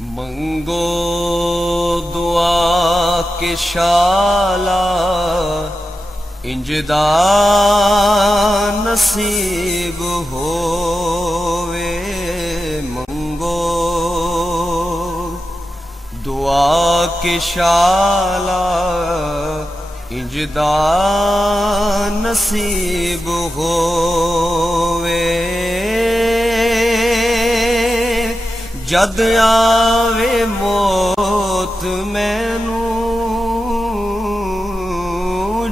मंगो दुआ के शाला इंजदा नसीब होवे। मंगो दुआ के शाला इंजदा नसीब होवे। जद आवे मौत मैनू,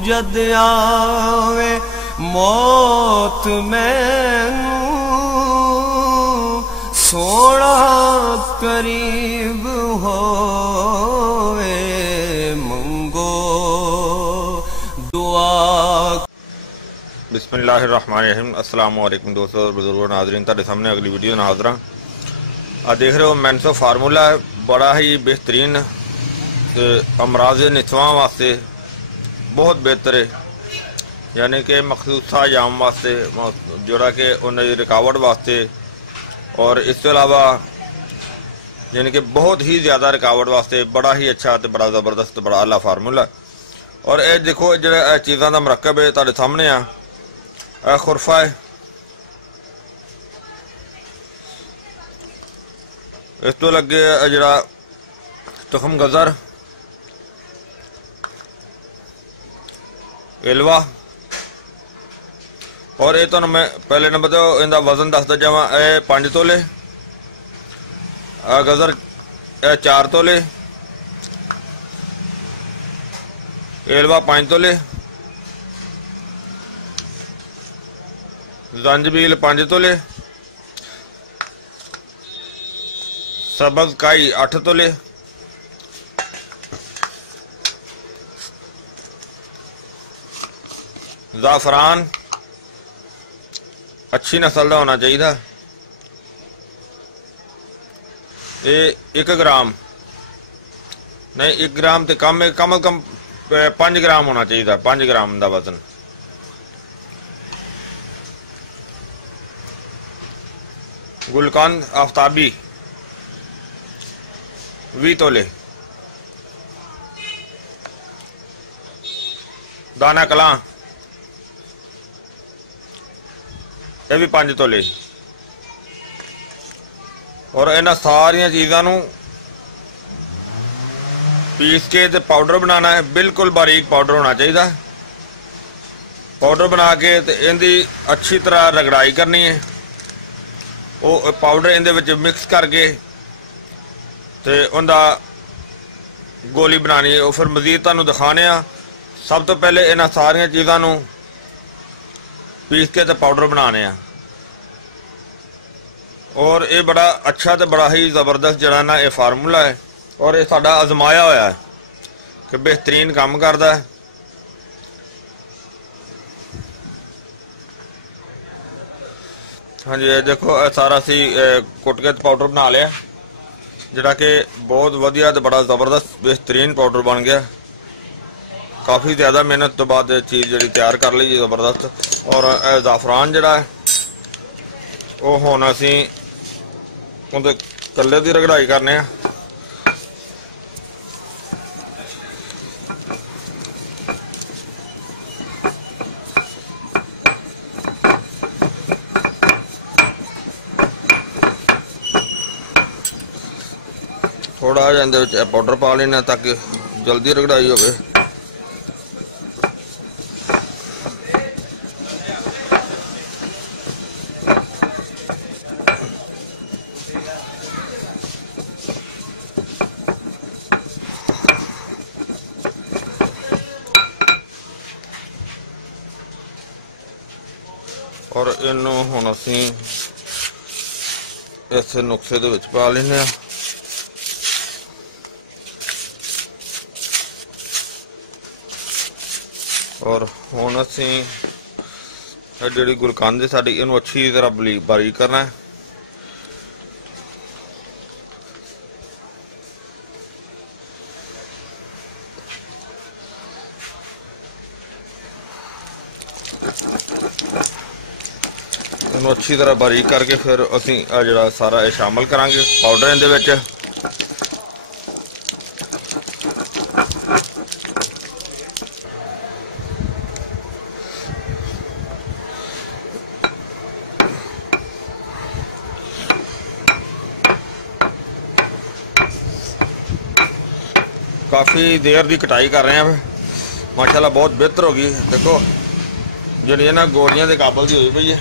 जद आवे मौत मैनू, सोना करीब होवे। मंगो दुआ। बिस्मिल्लाहिर्रहमानिर्रहीम। अस्सलाम वालेकुम दोस्तों, बुजुर्गों, नाज़रीन, तुहाडे सामने अगली वीडियो नाल हाज़र हां। आ देख रहे हो मैंसो फार्मूला है, बड़ा ही बेहतरीन अमराज निसवां वास्ते बहुत बेहतर है। यानी कि मखसूसा जाम वास्ते जोड़ा कि उन्हें रुकावट वास्ते, और इस अलावा यानी कि बहुत ही ज़्यादा रुकावट वास्ते बड़ा ही अच्छा तो बड़ा ज़बरदस्त बड़ा आला फार्मूला। और ये देखो जो चीज़ों का मरकब है तुहाडे सामने आ खुरफा है, इस तो लगे जरा तुखम गज़र, एलवा, और ये तो मैं पहले नंबर तो इनका वजन दसदा जावा। 5 तोले, गज़र 4 तोले, एलवा 5 तोले, जंजबील 5 तोले, सबज काई 8 तोले, जाफरान अच्छी नस्ल का होना चाहिए। ये 1 ग्राम नहीं, 1 ग्राम तो कम है, कम अज कम 5 ग्राम होना चाहिए, 5 ग्राम का वजन। गुलकान आफ्ताबी 20 तोले, दाना कलां ये भी 5 तोले। और इन्हां सारिया चीज़ों पीस के ते पाउडर बनाना है, बिल्कुल बारीक पाउडर होना चाहिए। पाउडर बना के ते इहदी अच्छी तरह रगड़ाई करनी है। वो पाउडर इहदे विच मिक्स करके ते उनदा गोली बनानी है। फिर मजीद तुहानूं दिखाने आ। सब तो पहले इन्हां सारिया चीज़ों पीस के ते पाउडर बनाने आ। और ये बड़ा अच्छा तो बड़ा ही ज़बरदस्त जड़ा ना ये फार्मूला है, और ये साडा आजमाया होया है कि बेहतरीन काम करता है। हाँ जी, देखो सारा सी कुट के पाउडर बना लिया, जड़ा कि बहुत वधिया तो बड़ा ज़बरदस्त बेहतरीन पाउडर बन गया। काफ़ी ज़्यादा मेहनत तो बाद चीज़ जी तैयार कर ली ज़बरदस्त। और जाफरान जड़ा है वो हुण असीं उहदे कल्ले दी रगड़ाई करने। थोड़ा जिहा पाउडर पा लेना ताकि जल्दी रगड़ाई होवे। और इनू हुण असीं इस नुस्खे दे विच पा लैने आ। और हुण असीं जिहड़ी गुलकंद है साडी इनू अच्छी तरह बारीक करना है। इन्हू अच्छी तरह बारीक करके फिर असी जो सारा शामिल करांगे पाउडर इहदे विच। काफ़ी देर की कटाई कर रहे हैं माशाल्लाह, बहुत बेहतर होगी। देखो जी ना गोलियां के काबल की हुई पई है।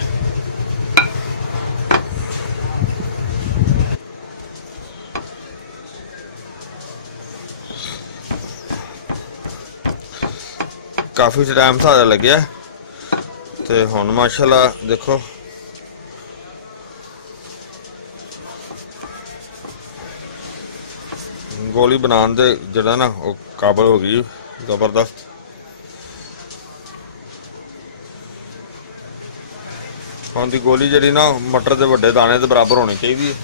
काफ़ी टाइम सारा लग्या ते हुण माशाल्लाह देखो गोली बनाने दे जड़ा ना वो काबल हो गई जबरदस्त। हुण दी गोली जी ना मटर के वड्डे दाने के बराबर होनी चाहिए।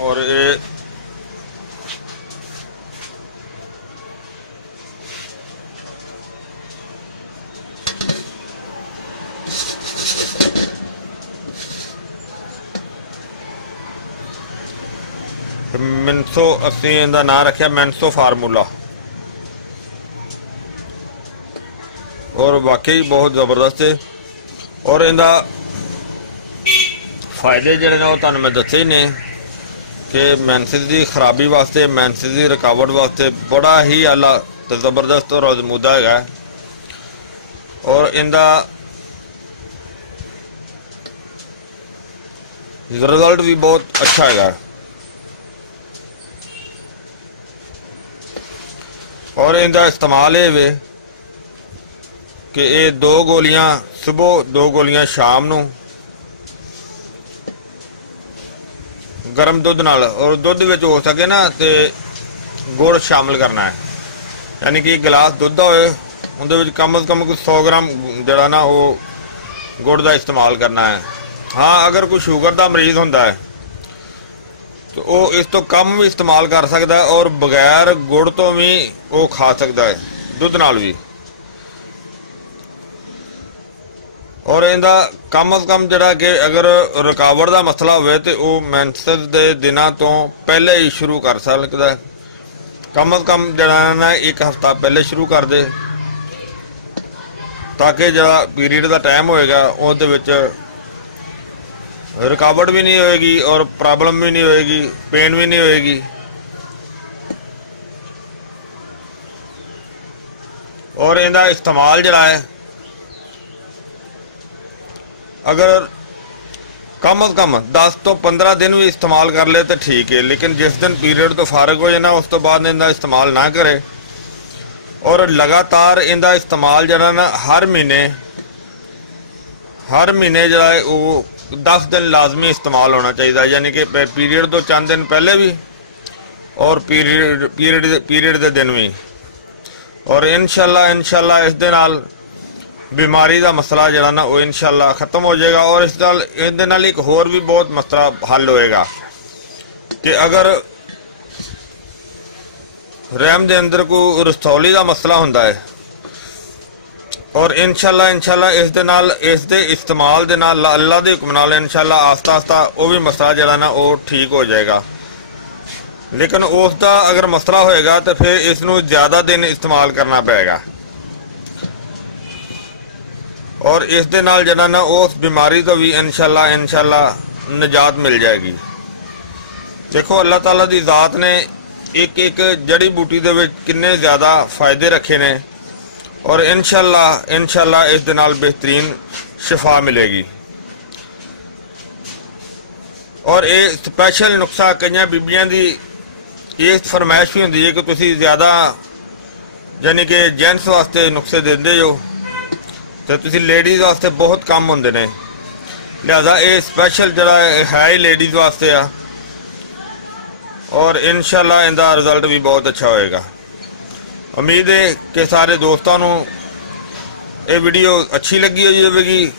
और ये मैंसो असी इहदा नाम रखा मैंसो फार्मूला, और वाकई बहुत ज़बरदस्त है। और इहदा फायदे जिहड़े ने तुहानूं मैं दस्से ही ने कि मैंसिस की खराबी वास्ते, मैंसिस की रुकावट वास्ते बड़ा ही आला तो ज़बरदस्त और अजमूदा है। और इहदा रिजल्ट भी बहुत अच्छा है। और इनका इस्तेमाल ये वे कि ये 2 गोलियां सुबह 2 गोलियां शाम नूं गर्म दुध नाल, और दुध विच हो सके ना तो गुड़ शामिल करना है, यानी कि गिलास दुध होए उहदे विच कम से कम 100 ग्राम जड़ा ना वो गुड़ का इस्तेमाल करना है। हाँ, अगर कोई शुगर का मरीज होंदा है तो वो इस तो कम भी इस्तेमाल कर सकता है, और बगैर गुड़ तो भी वो खा सकता है दुध नाल भी। और इनका कम से कम जड़ा कि अगर रुकावट का मसला हो तो वो मैंसिस के दिनों तो पहले ही शुरू कर सकता है। कम से कम जड़ा ना 1 हफ्ता पहले शुरू कर दे, ताकि जड़ा पीरीयड का टाइम होएगा उसदे विच रुकावट भी नहीं होएगी और प्रॉब्लम भी नहीं होएगी, पेन भी नहीं होएगी। और इनका इस्तेमाल जड़ा है अगर कम से कम 10 तो 15 दिन भी इस्तेमाल कर ले तो ठीक है, लेकिन जिस दिन पीरियड तो फारग हो जाए ना उस तो बाद इनका इस्तेमाल ना करे। और लगातार इनका इस्तेमाल जरा ना हर महीने जरा है वो 10 दिन लाजमी इस्तेमाल होना चाहिए, यानी कि पीरियड तो चंद दिन पहले भी और पीरियड के दिन भी। और इंशाल्लाह इस दे नाल बीमारी का मसला जरा ना वो इंशाल्लाह खत्म हो जाएगा। और इस दे नाल एक होर भी बहुत मसला हल होएगा कि अगर रहम के अंदर कोई रस्तौली का मसला होंदा है, और इंशाल्लाह इस दे इस्तेमाल दे नाल अल्लाह के हुक्म नाल इंशाल्लाह आस्ता आस्ता वो भी मसला जरा ना वो ठीक हो जाएगा। लेकिन उसका अगर मसला होएगा तो फिर इसनों ज़्यादा दिन इस्तेमाल करना पड़ेगा, और इस दे नाल जरा ना उस बीमारी तो भी इंशाल्लाह निजात मिल जाएगी। देखो अल्लाह ताला की ज़ात ने एक जड़ी बूटी दे विच किन्ने ज़्यादा फायदे रखे ने, और इंशाल्लाह इस दे नाल बेहतरीन शिफा मिलेगी। और ये स्पैशल नुस्खा कई बीबियां की ये फरमाइश भी होंदी है कि तुसी ज़्यादा यानी कि जेंट्स वास्ते नुस्खे देंदे हो तो तुसी लेडीज़ वास्ते बहुत कम होंदे ने, लिहाजा ये स्पैशल जरा है ही लेडीज़ वास्ते आ। और इंशाल्लाह इनका रिजल्ट भी बहुत अच्छा होएगा। उम्मीद है कि सारे दोस्तों को ये वीडियो अच्छी लगी होगी,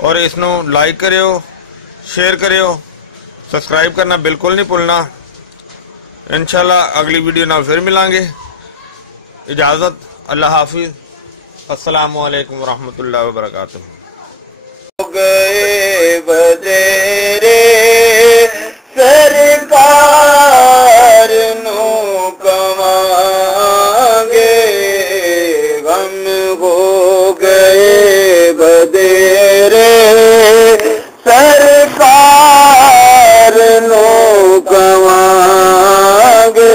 और इसनों लाइक करियो, शेयर करियो, सब्सक्राइब करना बिल्कुल नहीं भूलना। इंशाल्लाह अगली वीडियो नाल फिर मिलांगे। इजाज़त, अल्लाह हाफिज़, अस्सलामु अलैकुम रहमतुल्लाहि व बरकातुहू। गए बदेरे सरकार नो कमांगे, गम हो गए बदेरे सरकार नो कमांगे।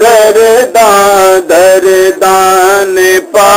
दरदां दरदां ने पा